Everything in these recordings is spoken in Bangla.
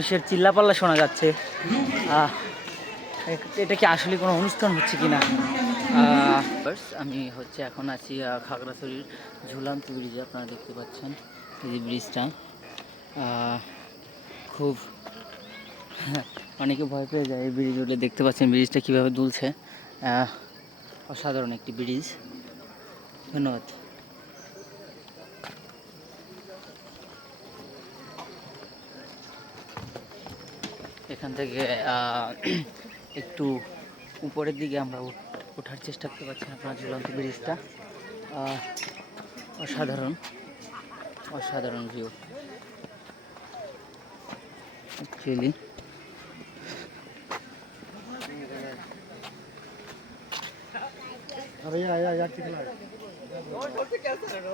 মানুষের চিল্লাপাল্লা শোনা যাচ্ছে। এটা কি আসলে কোনো অনুষ্ঠান হচ্ছে কি না আমি হচ্ছে এখন আছি খাগড়াছড়ির ঝুলান্ত ব্রিজে, আপনারা দেখতে পাচ্ছেন এই ব্রিজটা। খুব অনেকে ভয় পেয়ে যায় এই ব্রিজ উঠলে দেখতে পাচ্ছেন ব্রিজটা কীভাবে দুলছে। অসাধারণ একটি ব্রিজ। ধন্যবাদ। এখান থেকে একটু উপরের দিকে আমরা ওঠার চেষ্টা করতে পারছি আপনার ঝুলন্ত ব্রিজটা। অসাধারণ অসাধারণ ভিউ অ্যাকচুয়ালি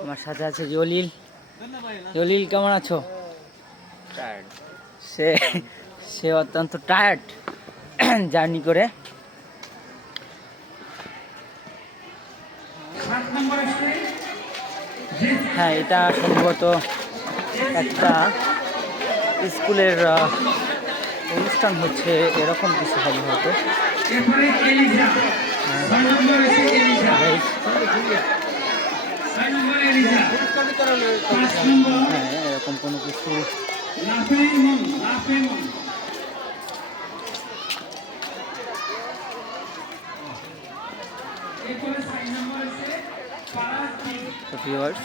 আমার সাথে আছে জলিল। জলিল কেমন আছো? সে সে অত্যন্ত টায়ার্ড জার্নি করে। হ্যাঁ এটা সম্ভবত একটা স্কুলের অনুষ্ঠান হচ্ছে এরকম কিছু হবে হয়তো। হ্যাঁ, এরকম কোনো কিছু ভিউয়ার্স